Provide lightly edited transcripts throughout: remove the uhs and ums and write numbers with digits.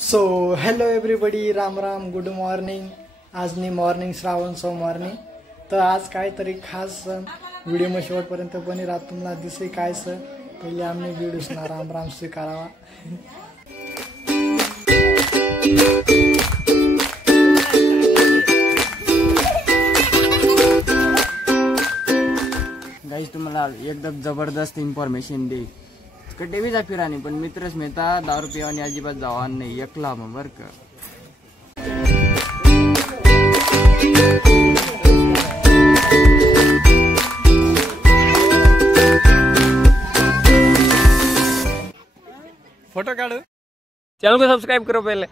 So hello everybody, Ram Ram, good morning. आज नी मॉर्निंग श्रावण सोमवारनी. तर आज काहीतरी खास व्हिडिओ मग शेवटपर्यंत बनी राहत. तुम्हाला दिसे काय सर पहिले आम्ही व्हिडिओ राम राम स्वीकारावा. गाईस तुम्हाला एकदम जबरदस्त इन्फॉर्मेशन दे. कटे जा फिराने पण मित्रच मेहता 10 रुपये आणि अजिबात जावा नाही एकला मग बर का. फोटो काढू. चॅनल को सब्सक्राइब करो पहिले.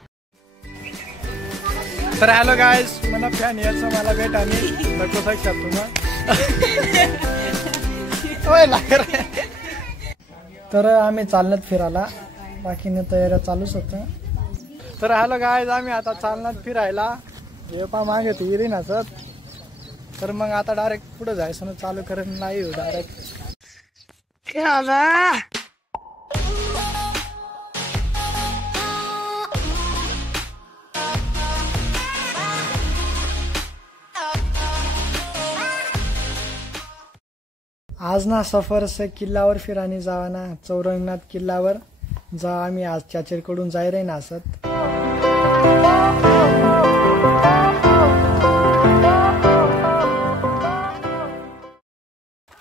तर हॅलो गाइस, मला फॅन यायचं मला भेट आणि नको शकता तुम्हाला. ओय लागर. तर आम्ही चालत फिरायला, बाकीने तयारी चालूच होतं. तर हॅलो गाइस, आम्ही आता चालत फिरायला हे पा मागे ती इरी नाचत. तर मग आता डायरेक्ट पुढे जायचं ना, चालू करेन नाही डायरेक्ट. आज ना सफर से किल्ल्यावर फिराने जावा ना, चौरंगनाथ किल्ल्यावर जा. आम्ही आज चाचेरकडून जाय रे नासत.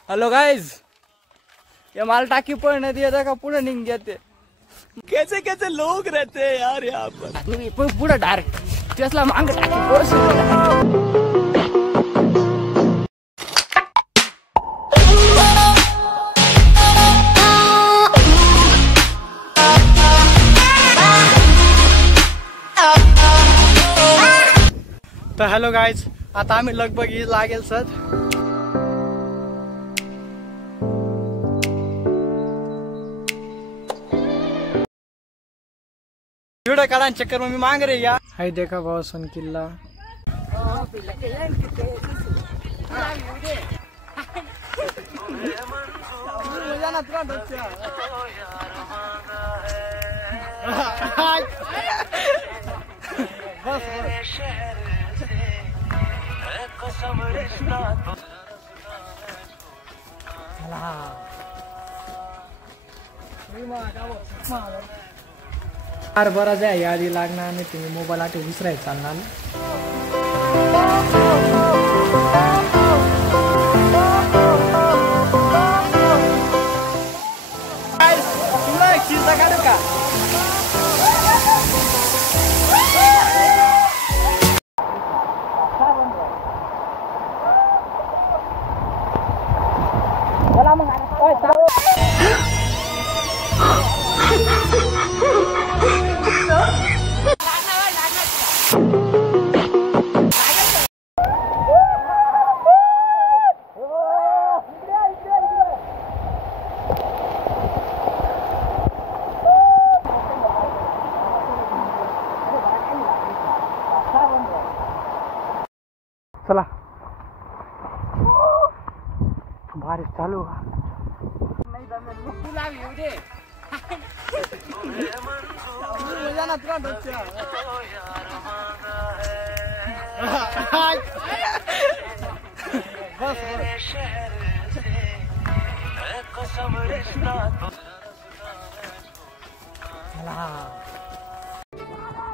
हेलो गाइस, ये माल टाकी पण नहीं दिया था पूरा निंग गया थे. कैसे कैसे लोग रहते हैं यार यहाँ पर. पूरा डायरेक्ट टेस्ला मांग टाकी. तर हॅलो गाइस, आता आम्ही लगभग ही लागेल सर. व्हिडिओ काढा चक्कर में मी मांग रही या. हाय देखा भाव सन किल्ला. फार बराच आहे यादी लागणार नाही. तुम्ही मोबाईल आठ विसरायचं चालणार. तुला एक शिजा काढू का. चला बारिश चालू.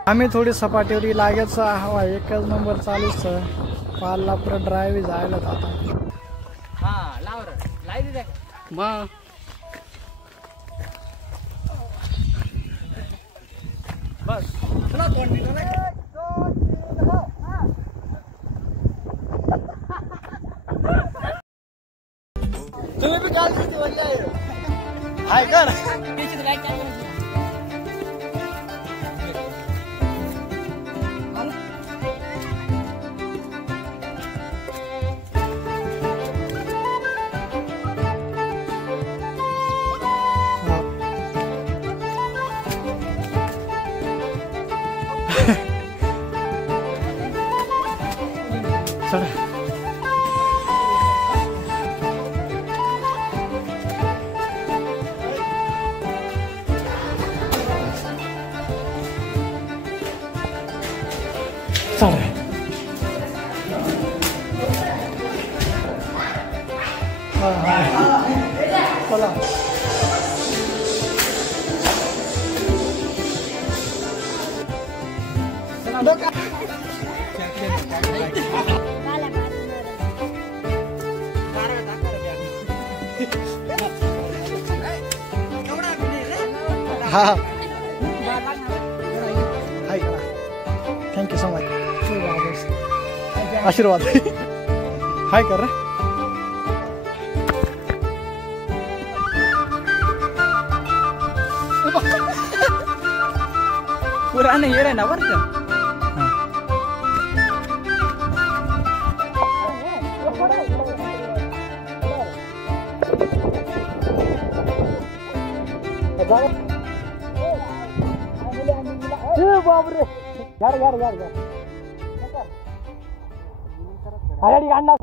आम्ही थोडी सपाटीवरी लागेच हवा एकच नंबर चालूच. पालला पुरा ड्राईव्ह जायला आता. हा लावर लाई दे मग. बस चला दोन मिनिटं. तुम्ही बी काल किती वाजले हाय कर. चला चला हा थँक्यू सो मच आशीर्वाद हाय कर पुराने ये रहे ना बरं का बापरे यार यार यार यार अरे काढणार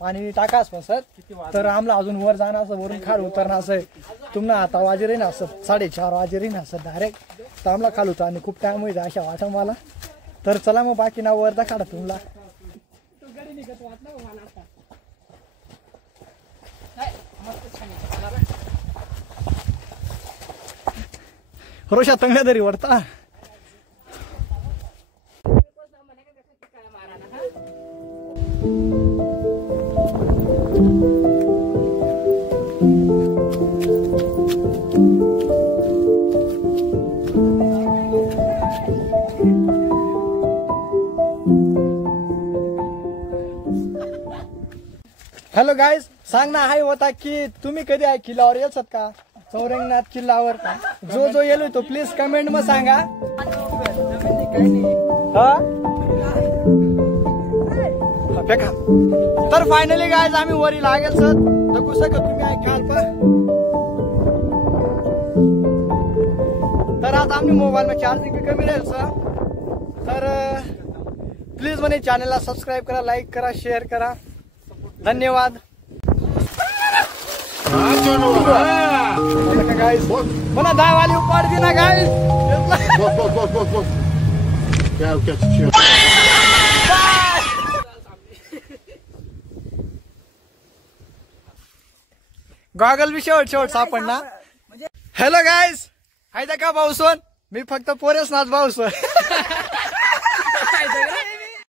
पाणी टाकास सर तर आम्हाला अजून वर जाणं असं वरून खाड उतरणं असं तुम्हाला आता वाजे राही ना असं 4:30 वाजे राही ना असं डायरेक्ट तर आम्हाला खाल होतं आणि खूप टाइम होईल अशा वाटत मला तर चला मग बाकी ना वर काढा तुम्हाला रोषा तंगड्या तरी वरता हॅलो गाईज सांग ना हाय होता की तुम्ही कधी आहे किल्ल्यावर येतात का चौरंगनाथ किल्ल्यावर जो जो येलो तो प्लीज कमेंट में सांगा फेका तर फायनली गाईज आम्ही वरी लागेल सर बघू शकत तुम्ही ऐकाल तर आज आम्ही मोबाईल में चार्जिंग भी कमी राहील सर तर प्लीज मैंने चॅनलला सबस्क्राईब करा लाईक करा शेअर करा धन्यवाद गाइस मना दाय वाली ऊपर दी ना गाइस गॉगल भी शेवट सापडना हॅलो गाइस हाय का भाऊसोन मी फक्त पोरेस नाच भाऊसोन